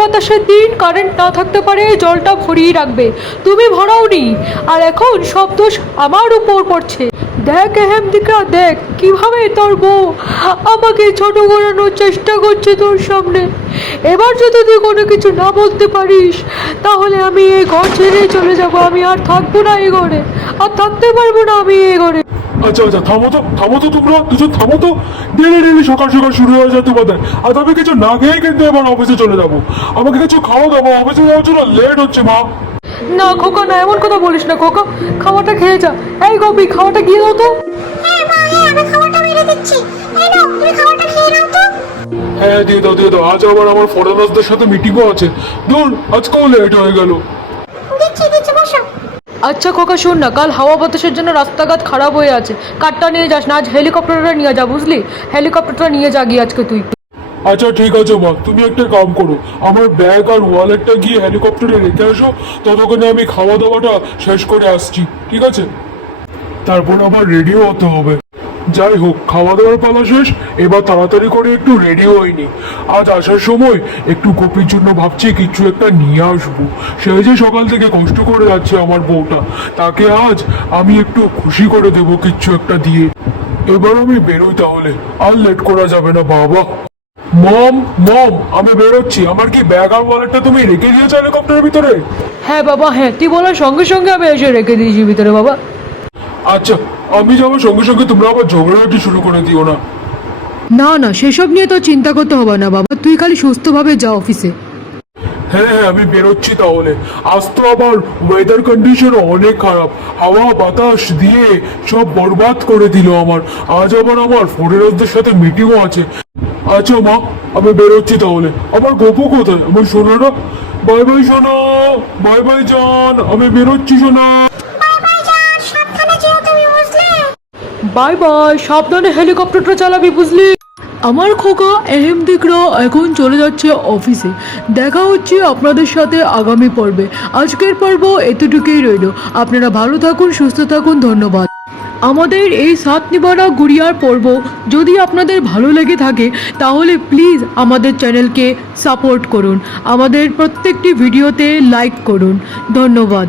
বাতাসের দিন কারেন্ট না থাকতে পারে, জলটা ভরিয়ে রাখবে। তুমি ভরাওনি, আর এখন সব দোষ আমার উপর পড়ছে। দেখ হেমদিকা, দেখ কিভাবে তোর বউ আমাকে ছোট করানোর চেষ্টা করছে তোর সামনে। এবার যদি তুই কোনো কিছু না বলতে পারিস, তাহলে আমি এই ঘর ছেড়ে চলে যাব। আমি আর থাকবো না এই ঘরে, আর থাকতে পারবো না আমি এই ঘরে। আচ্ছা আচ্ছা, থামো তো তোমরা দুজন, থামো তো। ডেলি ডেলি সকাল সকাল শুরু হয়ে যায় তোমাদের। আর আমি কিছু না খেয়ে কিন্তু এবার অফিসে চলে যাবো। আমাকে কিছু খাওয়া দাও, অফিসে যাওয়ার জন্য লেট হচ্ছে মা। না খোকা, না এমন কথা বলিস না খোকা, খাওয়াটা খেয়ে যা। এই গোপি, খাওয়াটা গিয়ে দাও তো। হ্যাঁ মা, হ্যাঁ আমি খাবারটা বেড়ে দিচ্ছি। এই নাও, তুমি খাবারটা খেয়ে নাও তো। হ্যাঁ দিয়ে দাও দিয়ে দাও, আজ আবার আমার ফরেনার্সদের সাথে মিটিংও আছে। দূর, আজকেও লেট হয়ে গেল। দিচ্ছি দিচ্ছি, বসো। আচ্ছা খোকা শোন না, কাল হাওয়া বাতাসের জন্য রাস্তাঘাট খারাপ হয়ে আছে, কারটা নিয়ে যাস না, আজ হেলিকপ্টারটা নিয়ে যা, বুঝলি? হেলিকপ্টারটা নিয়ে যা গিয়ে আজকে তুই। আচ্ছা ঠিক আছে মা, তুমি একটা কাম করো, আমার ব্যাগ আর ওয়ালেটটা গিয়ে হেলিকপ্টারে রেখে আসো। ততক্ষণে আমি খাওয়া দাওয়াটা শেষ করে আসছি, ঠিক আছে? তারপর আবার রেডিও হতে হবে। যাই হোক, খাওয়া দাওয়ার পালা শেষ, এবার তাড়াতাড়ি করে একটু রেডি হয়নি। আজ আসার সময় একটু কপির জন্য ভাবছি কিছু একটা নিয়ে আসবো। সে যে সকাল থেকে কষ্ট করে যাচ্ছে আমার বউটা, তাকে আজ আমি একটু খুশি করে দেবো কিচ্ছু একটা দিয়ে। এবার আমি বেরোই তাহলে, আর লেট করা যাবে না বাবা। মম মম, আমি বেরোচ্ছি। আমার কি ব্যাগ আর ওয়ালেটটা তুমি রেখে দিয়েছো হেলিকপ্টারের ভিতরে? হ্যাঁ বাবা হ্যাঁ, তুই বলার সঙ্গে সঙ্গে আমি এসে রেখে দিয়েছি ভিতরে বাবা। আচ্ছা, আমি যাওয়ার সঙ্গে সঙ্গে তোমরা আবার ঝগড়াঝাটি শুরু করে দিও না। না না, সেসব নিয়ে তো চিন্তা করতে হবে না বাবা, তুই খালি সুস্থভাবে যা অফিসে। হ্যাঁ হ্যাঁ, আমি বেরোচ্ছি তাহলে। আজ তো আবার ওয়েদার কন্ডিশন অনেক খারাপ, হাওয়া বাতাস দিয়ে সব বরবাদ করে দিল আমার। আজ আবার আমার ফরেনার্সদের সাথে মিটিংও আছে। আচ্ছা মা, আমি বেরোচ্ছি তাহলে। আমার গপু কোথায়, আমার সোনাটা? বাই বাই সোনা, বাই বাই জান, আমি বেরোচ্ছি সোনা। বাই বাই জান, সাবধানে যেও তুমি, বুঝলে? বাই বাই, সাবধানে হেলিকপ্টারটা চালাবি, বুঝলি? আমার খোকা এহেমদিকরা এখন চলে যাচ্ছে অফিসে। দেখা হচ্ছে আপনাদের সাথে আগামী পর্বে। আজকের পর্ব এতটুকুই রইল। আপনারা ভালো থাকুন, সুস্থ থাকুন, ধন্যবাদ। আমাদের এই সাত নিবারা গুড়িয়ার পর্ব যদি আপনাদের ভালো লেগে থাকে, তাহলে প্লিজ আমাদের চ্যানেলকে সাপোর্ট করুন, আমাদের প্রত্যেকটি ভিডিওতে লাইক করুন। ধন্যবাদ।